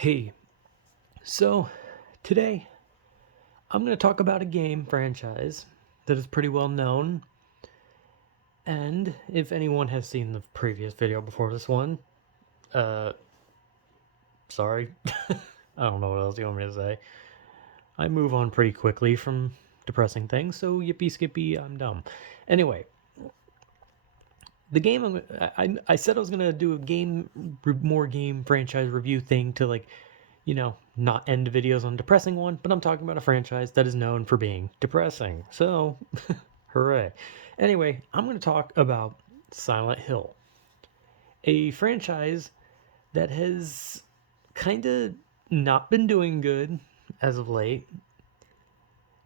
Hey, so today I'm going to talk about a game franchise that is pretty well known. And if anyone has seen the previous video before this one, uh, sorry. I don't know what else you want me to say. I move on pretty quickly from depressing things, so yippee skippy, I'm dumb. Anyway, the game I said I was gonna do a more game franchise review thing to not end videos on a depressing one, but I'm talking about a franchise that is known for being depressing. So, hooray. Anyway, I'm going to talk about Silent Hill, a franchise that has kind of not been doing good as of late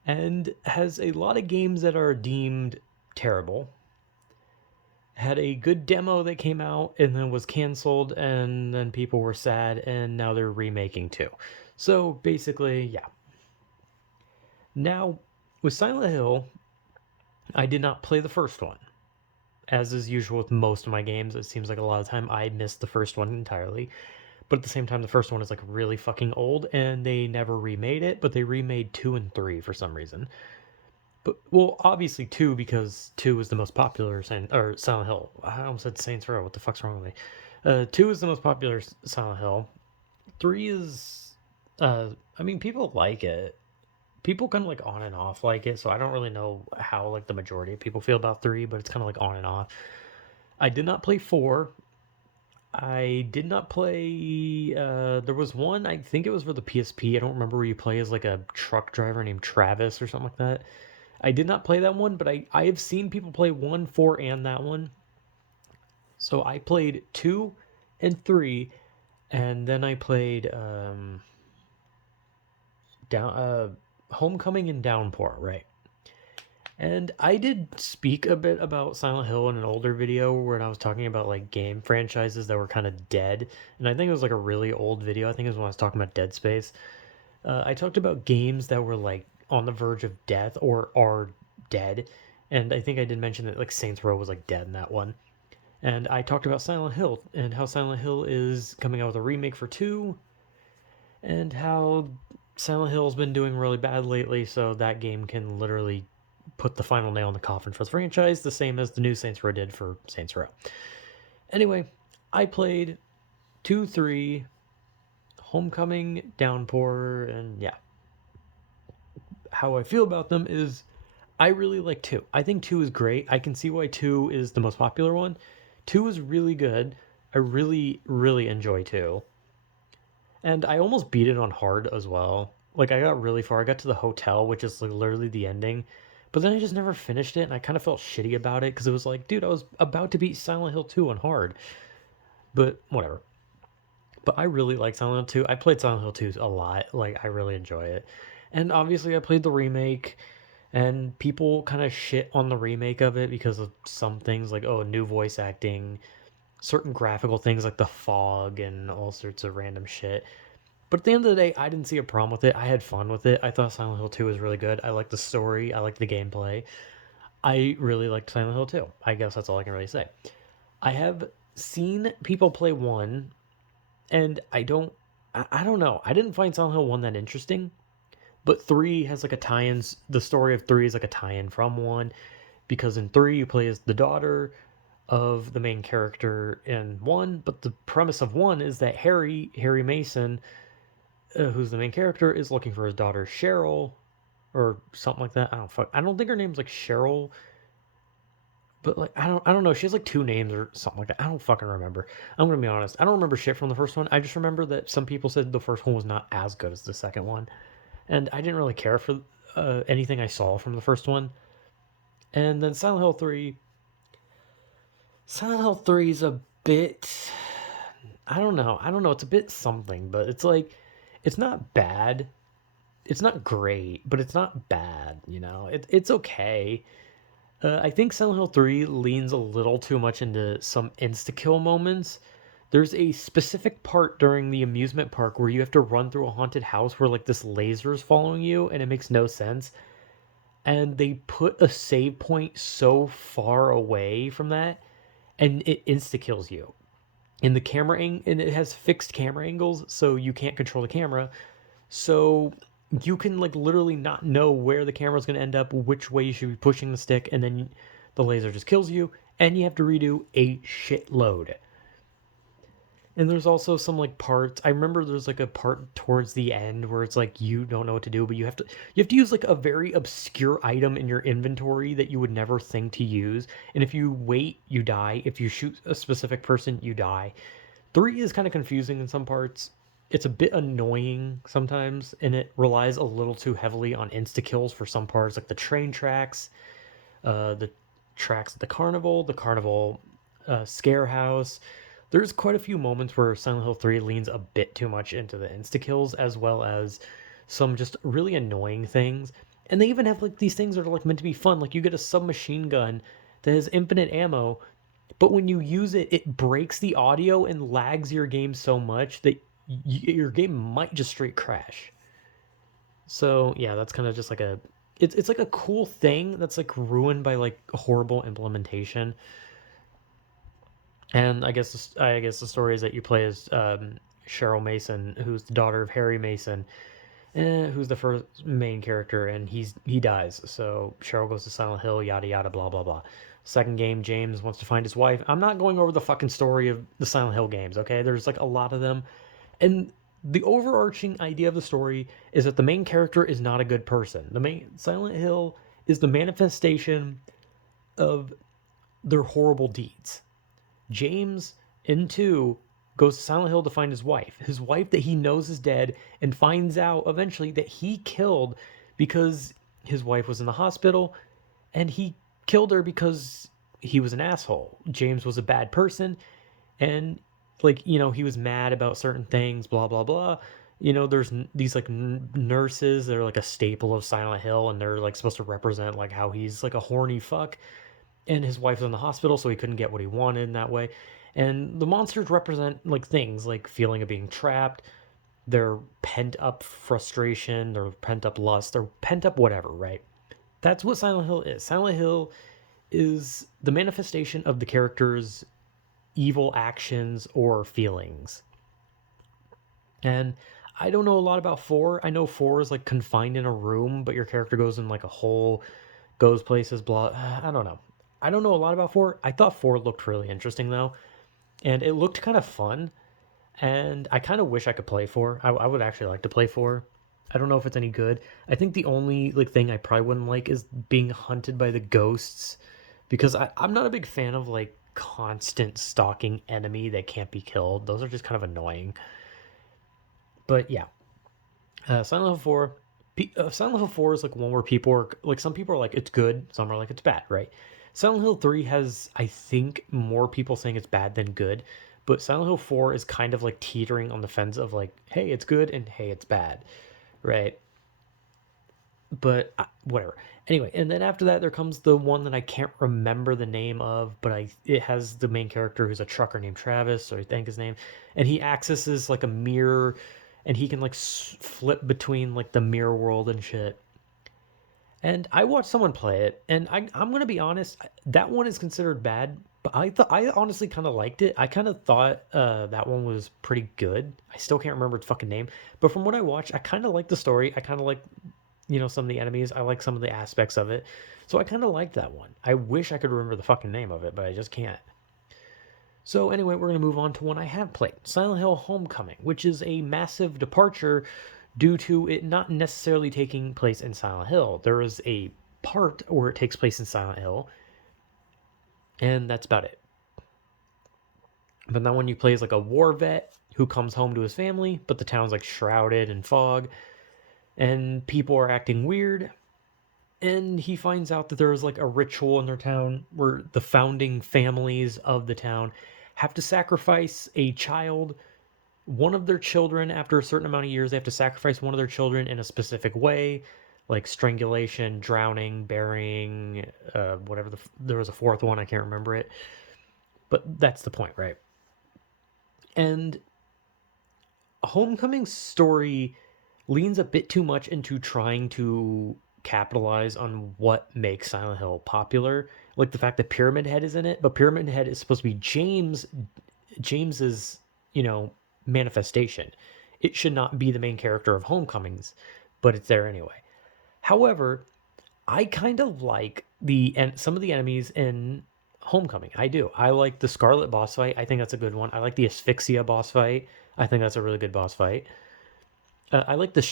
and has a lot of games that are deemed terrible. Had a good demo that came out and then was canceled, and then people were sad, and now they're remaking too. So basically, yeah. Now, with Silent Hill, I did not play the first one. As is usual with most of my games, it seems like a lot of time I missed the first one entirely. But at the same time, the first one is like really fucking old, and they never remade it, but they remade 2 and 3 for some reason. But, well, obviously 2 because 2 is the most popular Silent Hill. I almost said Saints Row. What the fuck's wrong with me? 2 is the most popular Silent Hill. 3 is, I mean, people like it. People kind of like on and off like it, so I don't really know how like the majority of people feel about 3, but it's kind of like on and off. I did not play 4. I did not play. There was one. I think it was for the PSP. I don't remember where you play as like a truck driver named Travis or something like that. I did not play that one, but I have seen people play 1, 4, and that one. So I played 2 and 3, and then I played down Homecoming and Downpour, right? And I did speak a bit about Silent Hill in an older video where I was talking about like game franchises that were kind of dead. And I think it was like a really old video. I think it was when I was talking about Dead Space. I talked about games that were like on the verge of death or are dead. And I think I did mention that like Saints Row was like dead in that one. And I talked about Silent Hill and how Silent Hill is coming out with a remake for 2 and how Silent Hill's been doing really bad lately, so that game can literally put the final nail in the coffin for the franchise, the same as the new Saints Row did for Saints Row. Anyway, I played 2, 3, Homecoming, Downpour, and yeah. How I feel about them is I really like 2. I think 2 is great. I can see why 2 is the most popular one. 2 is really good. I really, really enjoy 2. And I almost beat it on hard as well. Like I got really far. I got to the hotel, which is like literally the ending. But then I just never finished it, and I kind of felt shitty about it because it was like, dude, I was about to beat Silent Hill 2 on hard. But whatever. But I really like Silent Hill 2. I played Silent Hill 2 a lot. Like I really enjoy it. And obviously I played the remake, and people kind of shit on the remake of it because of some things like, oh, new voice acting, certain graphical things like the fog and all sorts of random shit. But at the end of the day, I didn't see a problem with it. I had fun with it. I thought Silent Hill 2 was really good. I liked the story. I liked the gameplay. I really liked Silent Hill 2. I guess that's all I can really say. I have seen people play 1, and I don't know. I didn't find Silent Hill 1 that interesting. But 3 has like a tie-in. The story of 3 is like a tie-in from 1. Because in 3, you play as the daughter of the main character in 1. But the premise of 1 is that Harry Mason, who's the main character, is looking for his daughter Cheryl or something like that. I don't think her name's like Cheryl, but like I don't know. She has like 2 names or something like that. I don't fucking remember. I'm gonna be honest. I don't remember shit from the first one. I just remember that some people said the first one was not as good as the second one, and I didn't really care for anything I saw from the first one. And then Silent Hill 3. Silent Hill 3 is a bit. I don't know. I don't know. It's a bit something, but it's like it's not bad. It's not great, but it's not bad. It's okay. I think Silent Hill 3 leans a little too much into some insta kill moments. There's a specific part during the amusement park where you have to run through a haunted house where like this laser is following you, and it makes no sense. And they put a save point so far away from that, and it insta kills you. and and it has fixed camera angles, so you can't control the camera. So you can like literally not know where the camera's going to end up, which way you should be pushing the stick, and then the laser just kills you, and you have to redo a shitload. And there's also some like parts. I remember there's like a part towards the end where it's like you don't know what to do, but you have to use like a very obscure item in your inventory that you would never think to use. And if you wait, you die. If you shoot a specific person, you die. 3 is kind of confusing in some parts. It's a bit annoying sometimes, and it relies a little too heavily on insta kills for some parts, like the train tracks, the tracks at the carnival scare house. There's quite a few moments where Silent Hill 3 leans a bit too much into the insta kills, as well as some just really annoying things. And they even have like these things that are like meant to be fun. Like you get a submachine gun that has infinite ammo, but when you use it, it breaks the audio and lags your game so much that your game might just straight crash. So yeah, that's kind of just like it's like a cool thing that's like ruined by like a horrible implementation. And I guess the story is that you play as Cheryl Mason, who's the daughter of Harry Mason, who's the first main character, and he dies. So Cheryl goes to Silent Hill, yada yada, blah blah blah. Second game, James wants to find his wife. I'm not going over the fucking story of the Silent Hill games, okay? There's like a lot of them, and the overarching idea of the story is that the main character is not a good person. The main Silent Hill is the manifestation of their horrible deeds. James, in 2, goes to Silent Hill to find his wife that he knows is dead, and finds out eventually that he killed because his wife was in the hospital, and he killed her because he was an asshole. James was a bad person, and like, he was mad about certain things, blah blah blah. There's these like nurses that are like a staple of Silent Hill, and they're like supposed to represent like how he's like a horny fuck, and his wife was in the hospital, so he couldn't get what he wanted in that way. And the monsters represent like things like feeling of being trapped, their pent up frustration, their pent up lust, their pent up whatever, right? That's what Silent Hill is. Silent Hill is the manifestation of the character's evil actions or feelings. And I don't know a lot about 4. I know 4 is like confined in a room, but your character goes in like a hole, goes places, blah. I don't know. I don't know a lot about 4. I thought 4 looked really interesting though, and it looked kind of fun. And I kind of wish I could play 4. I would actually like to play 4. I don't know if it's any good. I think the only like thing I probably wouldn't like is being hunted by the ghosts, because I'm not a big fan of like constant stalking enemy that can't be killed. Those are just kind of annoying. But yeah, Silent Hill 4. Silent Hill 4 is like one where people are like, some people are like it's good, some are like it's bad, right? Silent Hill 3 has, I think, more people saying it's bad than good, but Silent Hill 4 is kind of like teetering on the fence of like, hey, it's good, and hey, it's bad, right? But whatever. Anyway, and then after that, there comes the one that I can't remember the name of, but it has the main character who's a trucker named Travis, or I think his name, and he accesses like a mirror, and he can like flip between like the mirror world and shit. And I watched someone play it, and I'm gonna be honest, that one is considered bad, but I honestly kind of liked it. I kind of thought that one was pretty good. I still can't remember its fucking name, but from what I watched, I kind of like the story. I kind of like, some of the enemies. I like some of the aspects of it, so I kind of liked that one. I wish I could remember the fucking name of it, but I just can't. So anyway, we're gonna move on to one I have played, Silent Hill Homecoming, which is a massive departure due to it not necessarily taking place in Silent Hill. There is a part where it takes place in Silent Hill, and that's about it. But that one you play as like a war vet who comes home to his family, but the town's like shrouded in fog, and people are acting weird. And he finds out that there's like a ritual in their town where the founding families of the town have to sacrifice a child, one of their children. After a certain amount of years, they have to sacrifice one of their children in a specific way, like strangulation, drowning, burying, whatever. There was a fourth one, I can't remember it, but that's the point, right? And Homecoming's story leans a bit too much into trying to capitalize on what makes Silent Hill popular, like the fact that Pyramid Head is in it, but Pyramid Head is supposed to be James James's, you know, manifestation. It should not be the main character of Homecomings, but it's there anyway. However, I kind of like some of the enemies in Homecoming. I do. I like the Scarlet boss fight. I think that's a good one. I like the Asphyxia boss fight. I think that's a really good boss fight. I like the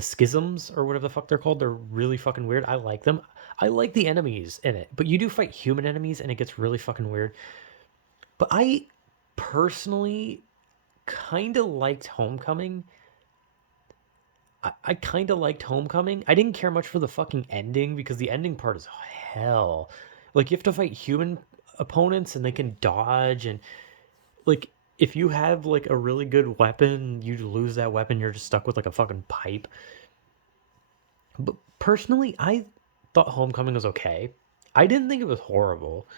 schisms or whatever the fuck they're called. They're really fucking weird. I like them. I like the enemies in it, but you do fight human enemies and it gets really fucking weird. But I personally kind of liked Homecoming. I kind of liked Homecoming. I didn't care much for the fucking ending because the ending part is hell. Like you have to fight human opponents and they can dodge, and like if you have like a really good weapon, you lose that weapon, you're just stuck with like a fucking pipe. But personally, I thought Homecoming was okay. I didn't think it was horrible.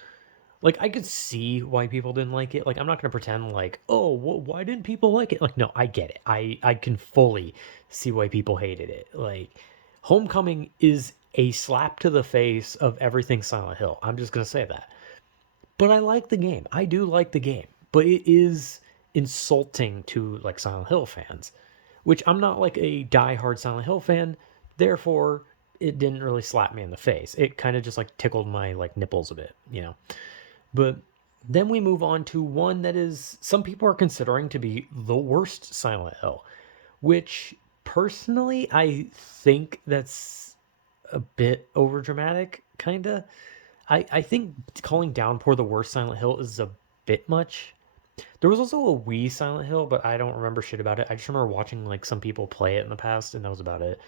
Like I could see why people didn't like it. Like I'm not gonna pretend like, oh, why didn't people like it? Like no, I get it. I can fully see why people hated it. Like Homecoming is a slap to the face of everything Silent Hill. I'm just gonna say that. But I like the game. I do like the game. But it is insulting to like Silent Hill fans, which I'm not like a die-hard Silent Hill fan. Therefore, it didn't really slap me in the face. It kind of just like tickled my like nipples a bit, you know. But then we move on to one that is some people are considering to be the worst Silent Hill, which personally I think that's a bit overdramatic, kinda. I think calling Downpour the worst Silent Hill is a bit much. There was also a Wii Silent Hill, but I don't remember shit about it. I just remember watching like some people play it in the past, and that was about it.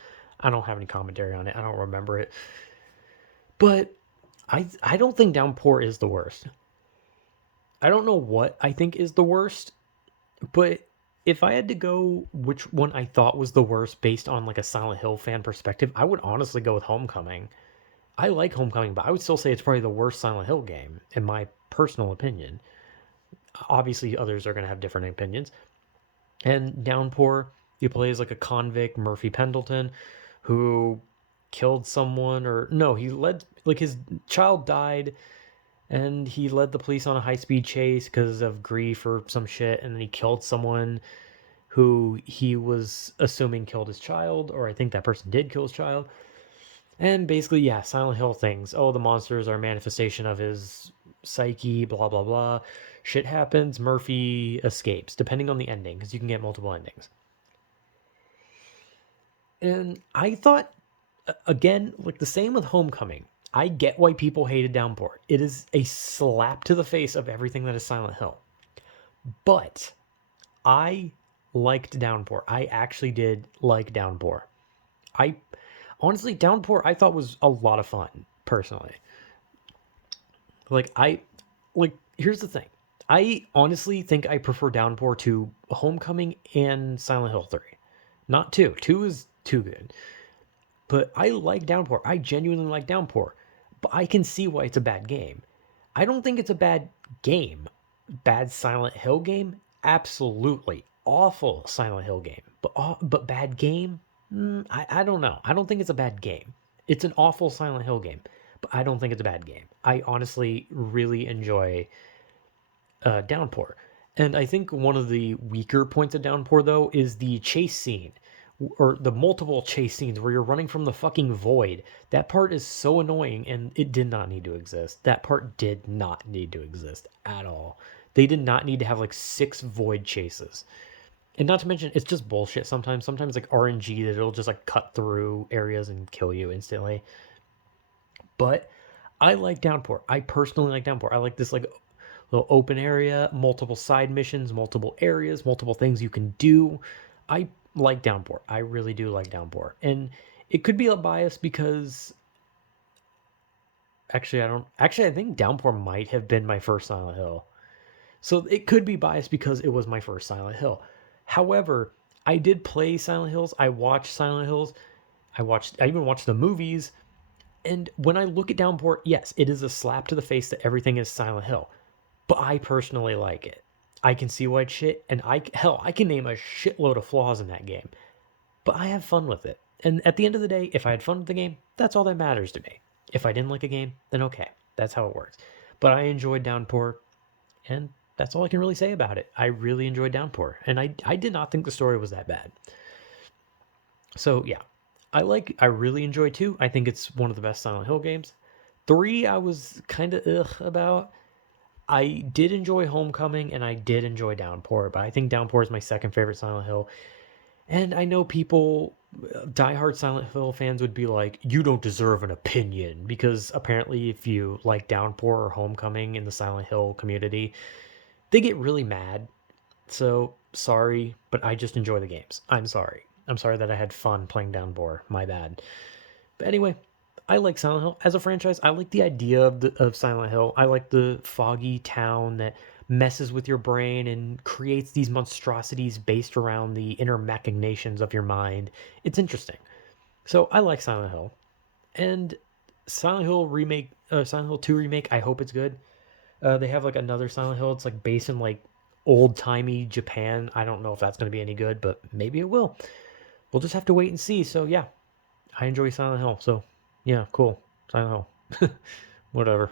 I don't have any commentary on it. I don't remember it. But I don't think Downpour is the worst. I don't know what I think is the worst, but if I had to go which one I thought was the worst based on like a Silent Hill fan perspective, I would honestly go with Homecoming. I like Homecoming, but I would still say it's probably the worst Silent Hill game, in my personal opinion. Obviously, others are going to have different opinions. And Downpour, he plays like a convict, Murphy Pendleton, who killed someone, or no, he led, like his child died, and he led the police on a high speed chase because of grief or some shit, and then he killed someone who he was assuming killed his child, or I think that person did kill his child. And basically, yeah, Silent Hill things. Oh, the monsters are a manifestation of his psyche, blah, blah, blah. Shit happens. Murphy escapes, depending on the ending, because you can get multiple endings. And I thought, again, like the same with Homecoming. I get why people hated Downpour. It is a slap to the face of everything that is Silent Hill. But I liked Downpour. I actually did like Downpour. I honestly, Downpour I thought was a lot of fun, personally. Like here's the thing. I honestly think I prefer Downpour to Homecoming and Silent Hill 3. Not 2. 2 is too good. But I like Downpour. I genuinely like Downpour. But I can see why it's a bad game. I don't think it's a bad game. Bad Silent Hill game? Absolutely. Awful Silent Hill game. But bad game? I don't know. I don't think it's a bad game. It's an awful Silent Hill game, but I don't think it's a bad game. I honestly really enjoy Downpour. And I think one of the weaker points of Downpour, though, is the chase scene or the multiple chase scenes where you're running from the fucking void. That part is so annoying and it did not need to exist. That part did not need to exist at all. They did not need to have like 6 void chases. And not to mention, it's just bullshit sometimes. Sometimes like RNG that it'll just like cut through areas and kill you instantly. But I like Downpour. I personally like Downpour. I like this like little open area, multiple side missions, multiple areas, multiple things you can do. I like Downpour. I really do like Downpour. And it could be a bias because I think Downpour might have been my first Silent Hill. So it could be biased because it was my first Silent Hill. However, I did play Silent Hills. I watched Silent Hills. I even watched the movies. And when I look at Downpour, yes, it is a slap to the face that everything is Silent Hill. But I personally like it. I can see why it's shit, and I can name a shitload of flaws in that game. But I have fun with it. And at the end of the day, if I had fun with the game, that's all that matters to me. If I didn't like a game, then okay. That's how it works. But I enjoyed Downpour, and That's all I can really say about it. I really enjoyed Downpour, and I did not think the story was that bad. So yeah, I really enjoy 2. I think it's one of the best Silent Hill games. 3 I was kind of ugh about. I did enjoy Homecoming and I did enjoy Downpour, but I think Downpour is my second favorite Silent Hill. And I know people, diehard Silent Hill fans would be like, you don't deserve an opinion. Because apparently, if you like Downpour or Homecoming in the Silent Hill community, they get really mad. So, sorry, but I just enjoy the games. I'm sorry. I'm sorry that I had fun playing Downpour. My bad. But anyway, I like Silent Hill as a franchise. I like the idea of Silent Hill. I like the foggy town that messes with your brain and creates these monstrosities based around the inner machinations of your mind. It's interesting. So I like Silent Hill, and Silent Hill remake, Silent Hill 2 remake. I hope it's good. They have like another Silent Hill. It's like based in like old timey Japan. I don't know if that's going to be any good, but maybe it will. We'll just have to wait and see. So yeah, I enjoy Silent Hill. So yeah, cool. Silent Hill. Whatever.